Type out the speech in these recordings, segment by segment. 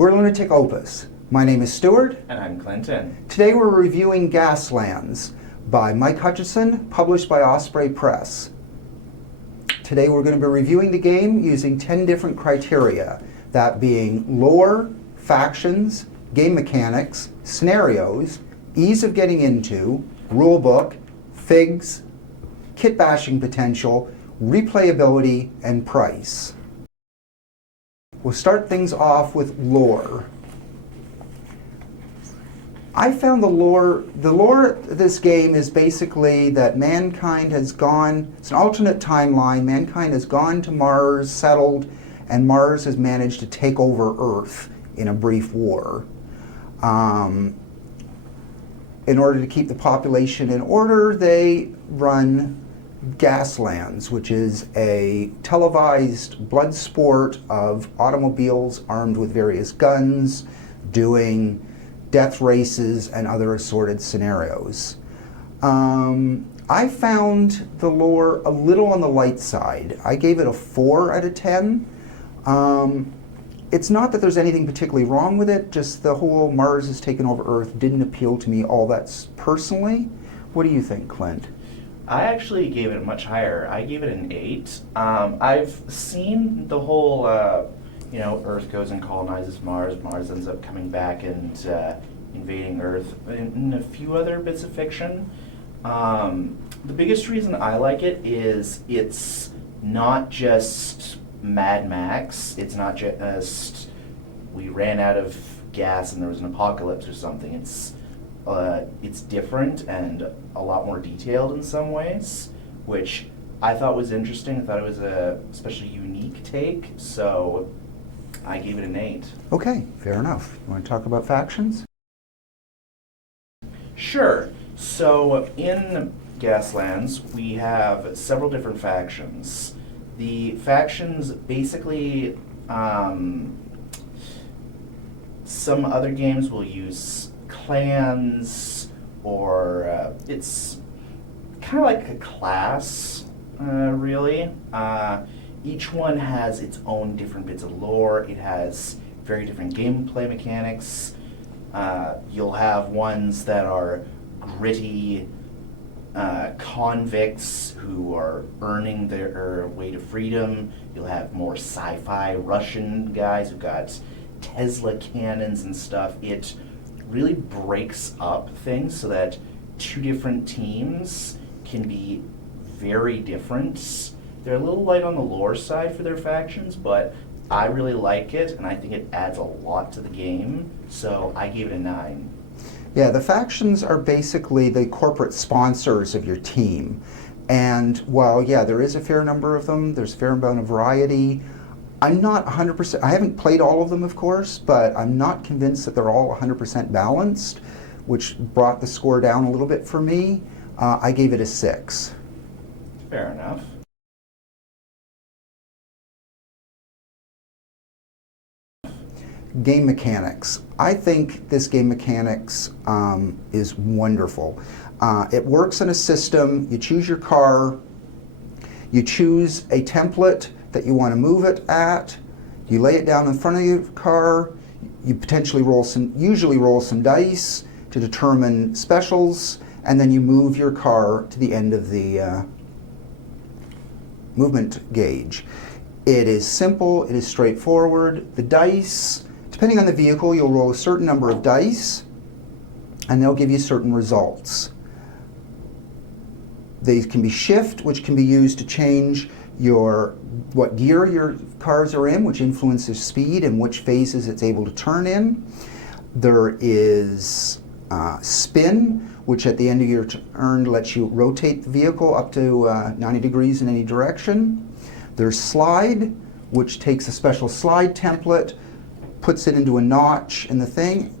We're Lunatic OPUS. My name is Stuart. And I'm Clinton. Today we're reviewing Gaslands by Mike Hutchison, published by Osprey Press. Today we're going to be reviewing the game using 10 different criteria, that being lore, factions, game mechanics, scenarios, ease of getting into, rulebook, figs, kit bashing potential, replayability, and price. We'll start things off with lore. I found the lore of this game is basically that mankind has gone, it's an alternate timeline, mankind has gone to Mars, settled, and Mars has managed to take over Earth in a brief war. In order to keep the population in order, they run Gaslands, which is a televised blood sport of automobiles armed with various guns, doing death races and other assorted scenarios. I found the lore a little on the light side. I gave it a 4 out of 10. It's not that there's anything particularly wrong with it, just the whole Mars has taken over Earth didn't appeal to me all that personally. What do you think, Clint? I actually gave it much higher. I gave it an 8. I've seen the whole, Earth goes and colonizes Mars. Mars ends up coming back and invading Earth in a few other bits of fiction. The biggest reason I like it is it's not just Mad Max. It's not just we ran out of gas and there was an apocalypse or something. It's different and a lot more detailed in some ways, which I thought was interesting. I thought it was a especially unique take, so I gave it an 8. Okay, fair enough. You want to talk about factions? Sure. So in Gaslands, we have several different factions. The factions basically, some other games will use clans, or it's kind of like a class, really. Each one has its own different bits of lore. It has very different gameplay mechanics. You'll have ones that are gritty convicts who are earning their way to freedom. You'll have more sci-fi Russian guys who got Tesla cannons and stuff. It really breaks up things so that two different teams can be very different. They're a little light on the lore side for their factions, but I really like it, and I think it adds a lot to the game, so I gave it a 9. Yeah, the factions are basically the corporate sponsors of your team. And while, yeah, there is a fair number of them, there's a fair amount of variety, I'm not 100%, I haven't played all of them, of course, but I'm not convinced that they're all 100% balanced, which brought the score down a little bit for me. I gave it a 6. Fair enough. Game mechanics. I think this game mechanics is wonderful. It works in a system. You choose your car, you choose a template that you want to move it at, you lay it down in front of your car, you potentially usually roll some dice to determine specials, and then you move your car to the end of the movement gauge. It is simple, it is straightforward. The dice, depending on the vehicle, you'll roll a certain number of dice, and they'll give you certain results. They can be shift, which can be used to change what gear your cars are in, which influences speed and which phases it's able to turn in. There is spin, which at the end of your turn lets you rotate the vehicle up to 90 degrees in any direction. There's slide, which takes a special slide template, puts it into a notch in the thing,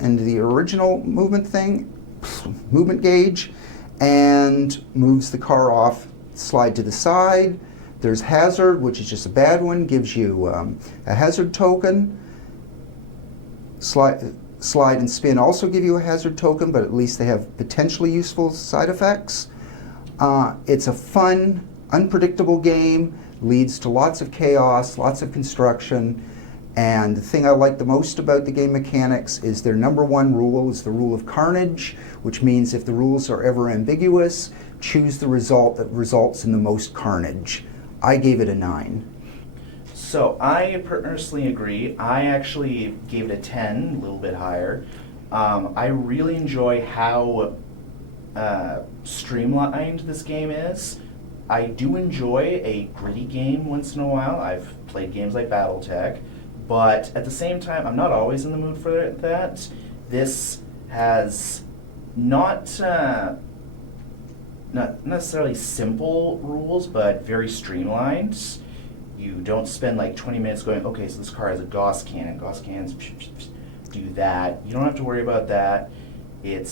into the original movement gauge, and moves the car off, slide to the side. There's hazard, which is just a bad one, gives you a hazard token. Slide and spin also give you a hazard token, but at least they have potentially useful side effects. It's a fun, unpredictable game, leads to lots of chaos, lots of construction, And the thing I like the most about the game mechanics is their number one rule is the rule of carnage, which means if the rules are ever ambiguous, choose the result that results in the most carnage. I gave it a 9. So I personally agree. I actually gave it a 10, a little bit higher. I really enjoy how streamlined this game is. I do enjoy a gritty game once in a while. I've played games like BattleTech, but at the same time, I'm not always in the mood for that. This has not necessarily simple rules, but very streamlined. You don't spend like 20 minutes going, okay, so this car has a Gauss cannon. Gauss cannons do that. You don't have to worry about that. It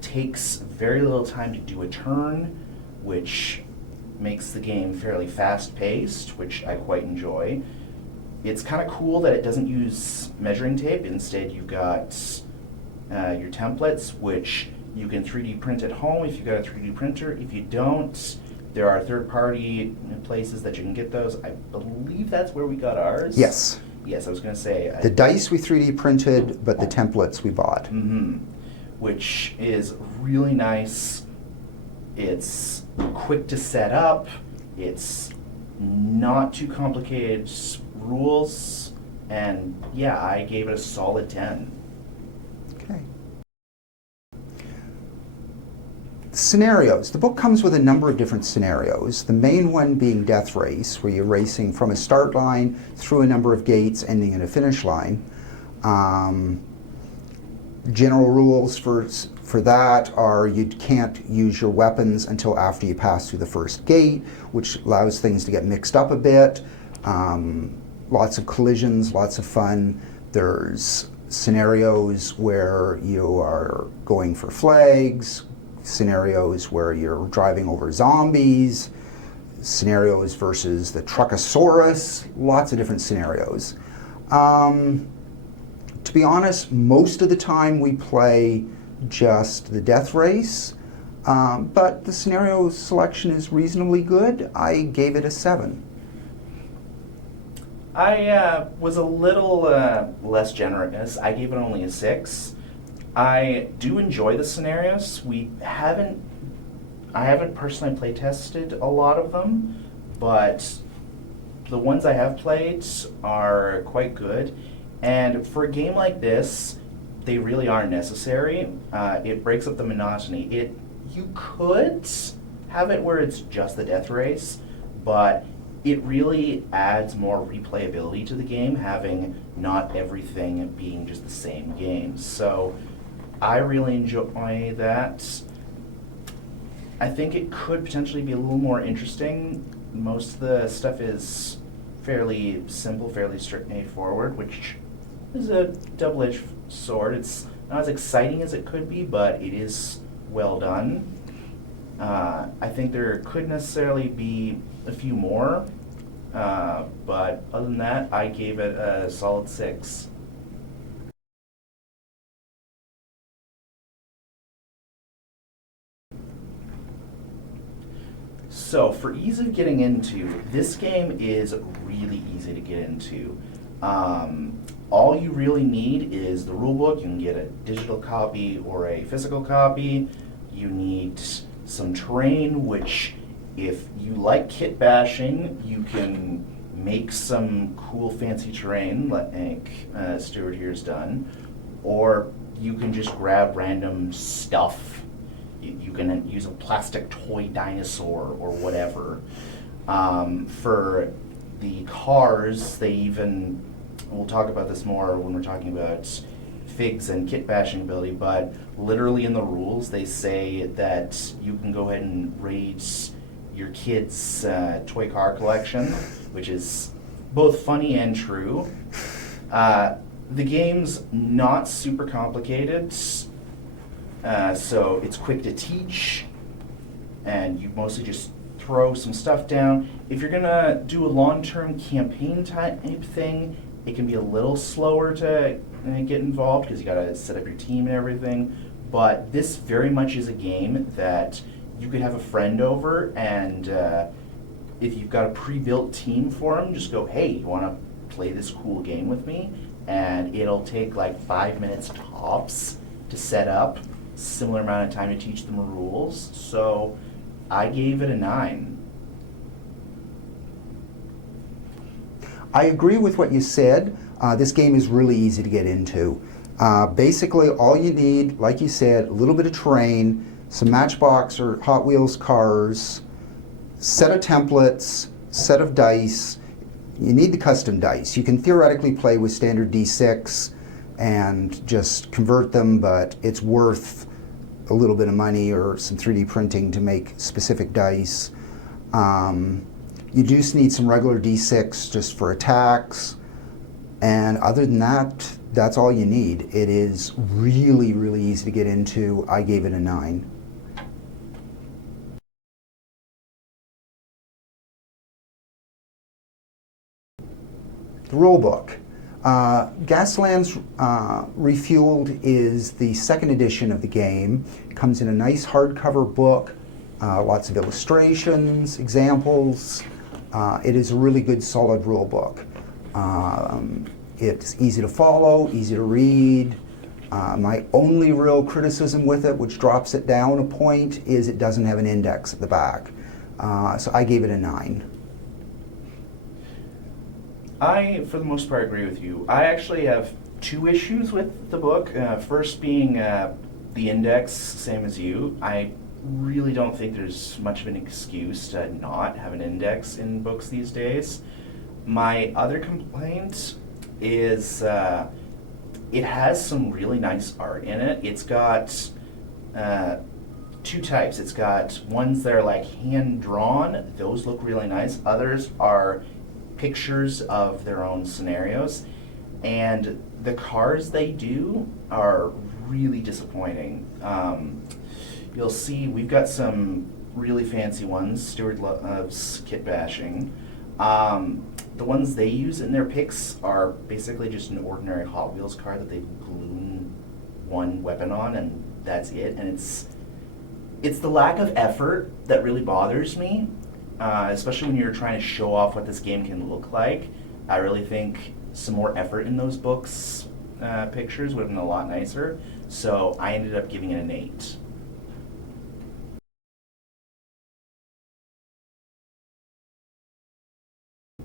takes very little time to do a turn, which makes the game fairly fast-paced, which I quite enjoy. It's kind of cool that it doesn't use measuring tape. Instead, you've got your templates, which you can 3D print at home if you've got a 3D printer. If you don't, there are third-party places that you can get those. I believe that's where we got ours. Yes. Yes, I was going to say. The dice we 3D printed, but the templates we bought. Mm-hmm. Which is really nice. It's quick to set up. It's not too complicated rules. And yeah, I gave it a solid 10. Okay. Scenarios. The book comes with a number of different scenarios. The main one being Death Race, where you're racing from a start line through a number of gates, ending in a finish line. General rules for that are you can't use your weapons until after you pass through the first gate, which allows things to get mixed up a bit. Lots of collisions, lots of fun. There's scenarios where you are going for flags, scenarios where you're driving over zombies, scenarios versus the Truckosaurus, lots of different scenarios. To be honest, most of the time we play just the Death Race, but the scenario selection is reasonably good. I gave it a 7. I was a little less generous. I gave it only a 6. I do enjoy the scenarios. I haven't personally play tested a lot of them, but the ones I have played are quite good. And for a game like this, they really are necessary. It breaks up the monotony. You could have it where it's just the Death Race, but it really adds more replayability to the game, having not everything being just the same game. So I really enjoy that. I think it could potentially be a little more interesting. Most of the stuff is fairly simple, fairly straightforward, which is a double-edged sword. It's not as exciting as it could be, but it is well done. I think there could necessarily be a few more, but other than that, I gave it a solid 6. So for ease of getting into, this game is really easy to get into. All you really need is the rulebook. You can get a digital copy or a physical copy. You need some terrain, which if you like kit bashing, you can make some cool fancy terrain like Stuart here's done. Or you can just grab random stuff. You can use a plastic toy dinosaur or whatever. For the cars, they even... We'll talk about this more when we're talking about figs and kit bashing ability, but literally in the rules they say that you can go ahead and raid your kid's toy car collection, which is both funny and true. The game's not super complicated, so it's quick to teach, and you mostly just throw some stuff down. If you're gonna do a long-term campaign type thing, it can be a little slower to get involved because you gotta set up your team and everything. But this very much is a game that you could have a friend over, and if you've got a pre-built team for them, just go, hey, you wanna play this cool game with me, and it'll take like 5 minutes tops to set up, similar amount of time to teach them rules. So I gave it a 9. I agree with what you said. This game is really easy to get into. Basically, all you need, like you said, a little bit of terrain, some Matchbox or Hot Wheels cars, set of templates, set of dice. You need the custom dice. You can theoretically play with standard D6 and just convert them, but it's worth a little bit of money or some 3D printing to make specific dice. You do need some regular D6 just for attacks, and other than that, that's all you need. It is really, really easy to get into. I gave it a 9. The rulebook. Gaslands Refueled is the second edition of the game. It comes in a nice hardcover book, lots of illustrations, examples. It is a really good, solid rule book. It's easy to follow, easy to read. My only real criticism with it, which drops it down a point, is it doesn't have an index at the back. So I gave it a 9. I, for the most part, agree with you. I actually have 2 issues with the book. First being the index, same as you. I really don't think there's much of an excuse to not have an index in books these days. My other complaint is it has some really nice art in it. It's got 2 types. It's got ones that are like hand-drawn. Those look really nice. Others are pictures of their own scenarios, and the cars they do are really disappointing. You'll see we've got some really fancy ones. Stuart loves kit bashing. The ones they use in their picks are basically just an ordinary Hot Wheels car that they balloon one weapon on, and that's it. And it's the lack of effort that really bothers me. Especially when you're trying to show off what this game can look like. I really think some more effort in those books pictures would have been a lot nicer. So I ended up giving it an 8.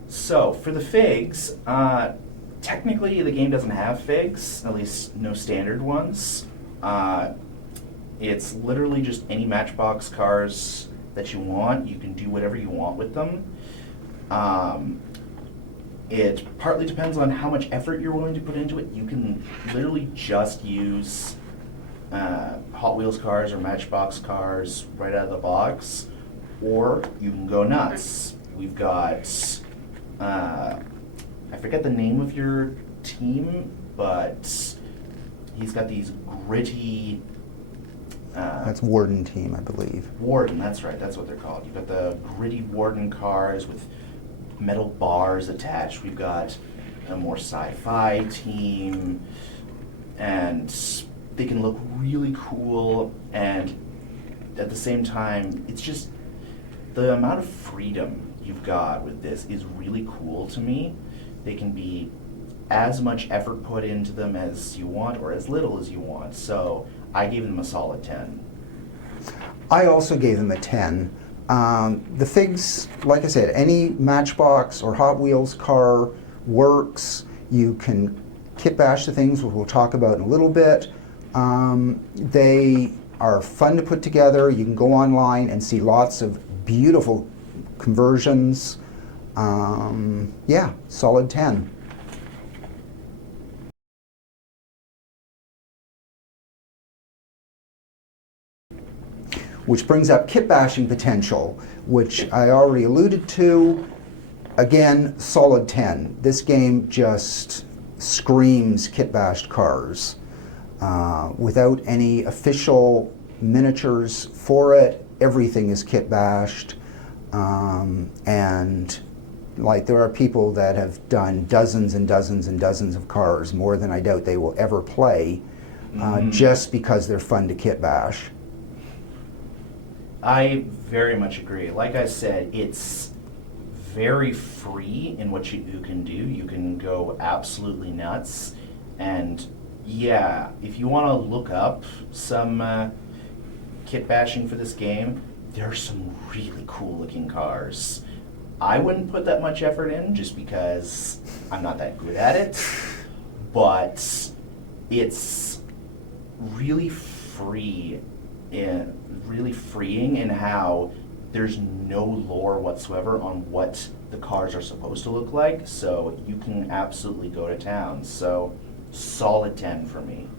So for the figs, technically the game doesn't have figs, at least no standard ones. It's literally just any Matchbox cars that you want. You can do whatever you want with them. It partly depends on how much effort you're willing to put into it. You can literally just use Hot Wheels cars or Matchbox cars right out of the box, or you can go nuts. We've got, I forget the name of your team, but he's got these gritty, That's Warden team, I believe. Warden, that's right, that's what they're called. You've got the gritty Warden cars with metal bars attached. We've got a more sci-fi team, and they can look really cool, and at the same time, it's just the amount of freedom you've got with this is really cool to me. They can be as much effort put into them as you want or as little as you want. So I gave them a solid 10. I also gave them a 10. The figs, like I said, any Matchbox or Hot Wheels car works. You can kit bash the things, which we'll talk about in a little bit. They are fun to put together. You can go online and see lots of beautiful conversions. Yeah, solid 10. Which brings up kit bashing potential, which I already alluded to. Again, solid 10. This game just screams kit bashed cars. Without any official miniatures for it, everything is kit bashed. And like there are people that have done dozens and dozens and dozens of cars, more than I doubt they will ever play, just because they're fun to kit bash. I very much agree. Like I said, it's very free in what you can do. You can go absolutely nuts. And yeah, if you want to look up some kit bashing for this game, there are some really cool looking cars. I wouldn't put that much effort in just because I'm not that good at it, but it's really free and really freeing in how there's no lore whatsoever on what the cars are supposed to look like, so you can absolutely go to town. So solid 10 for me.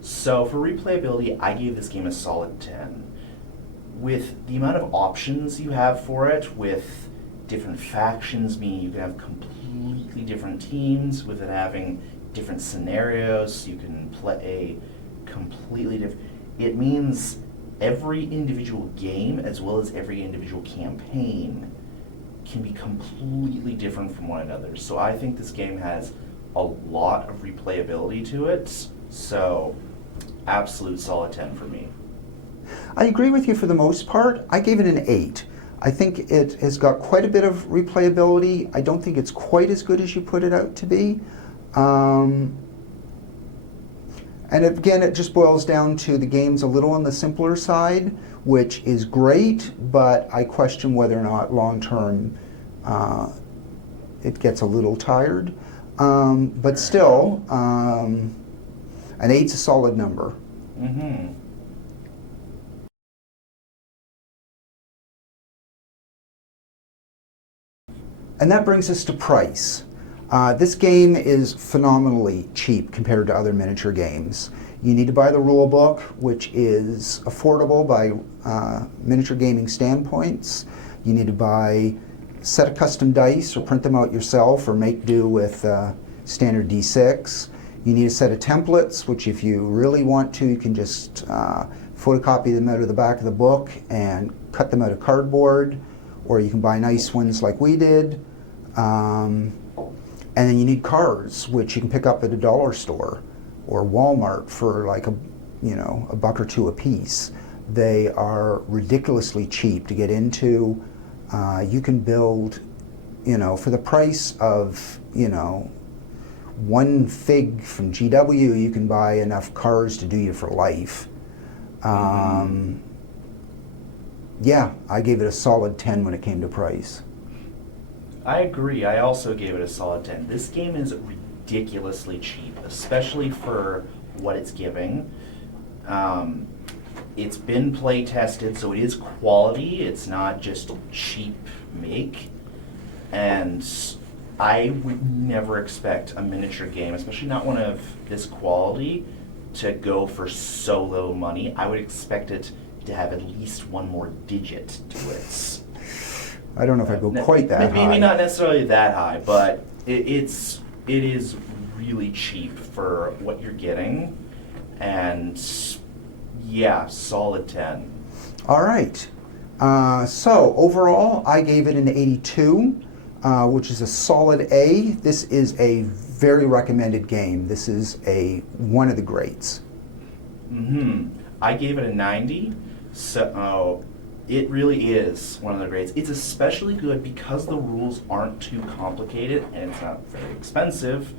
So for replayability, I gave this game a solid 10. With the amount of options you have for it, with different factions, meaning you can have completely different teams, with it having different scenarios, you can play completely different. It means every individual game, as well as every individual campaign, can be completely different from one another. So I think this game has a lot of replayability to it. So absolute solid 10 for me. I agree with you for the most part. I gave it an 8. I think it has got quite a bit of replayability. I don't think it's quite as good as you put it out to be. And again, it just boils down to the game's a little on the simpler side, which is great, but I question whether or not long-term it gets a little tired. But still, an 8's a solid number. Mm-hmm. And that brings us to price. This game is phenomenally cheap compared to other miniature games. You need to buy the rule book, which is affordable by miniature gaming standpoints. You need to buy a set of custom dice or print them out yourself or make do with standard D6. You need a set of templates, which if you really want to, you can just photocopy them out of the back of the book and cut them out of cardboard, or you can buy nice ones like we did. And then you need cards, which you can pick up at a dollar store or Walmart for like a buck or two a piece. They are ridiculously cheap to get into. You can build, for the price of, one fig from GW, you can buy enough cars to do you for life. Yeah, I gave it a solid 10 when it came to price. I agree. I also gave it a solid 10. This game is ridiculously cheap, especially for what it's giving. It's been play tested, so it is quality. It's not just cheap make. And I would never expect a miniature game, especially not one of this quality, to go for so little money. I would expect it to have at least one more digit to it. I don't know if I'd go quite that high. Maybe not necessarily that high, but it is really cheap for what you're getting. And yeah, solid 10. All right. So overall, I gave it an 82, which is a solid A. This is a very recommended game. This is one of the greats. I gave it a 90. So it really is one of the greats. It's especially good because the rules aren't too complicated and it's not very expensive.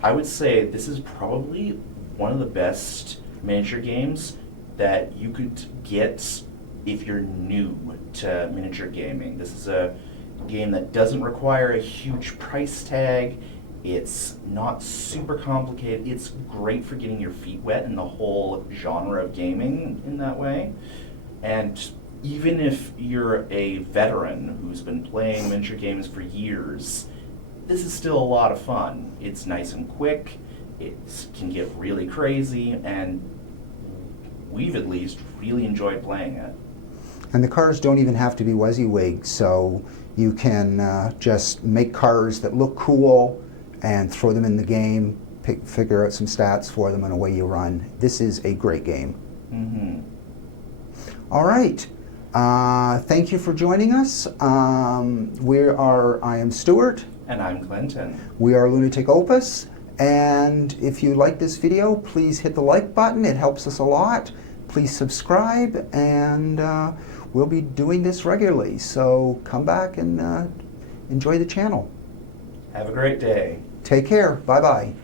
I would say this is probably one of the best miniature games that you could get if you're new to miniature gaming. This is a game that doesn't require a huge price tag. It's not super complicated. It's great for getting your feet wet in the whole genre of gaming in that way. And even if you're a veteran who's been playing miniature games for years, this is still a lot of fun. It's nice and quick, it can get really crazy, and we've at least really enjoyed playing it. And the cars don't even have to be WYSIWYG, so you can just make cars that look cool and throw them in the game, figure out some stats for them, and away you run. This is a great game. All right. Thank you for joining us. I am Stuart. And I'm Clinton. We are Lunatic OPUS. And if you like this video, please hit the like button. It helps us a lot. please subscribe, and we'll be doing this regularly. So come back and enjoy the channel. Have a great day. Take care. Bye-bye.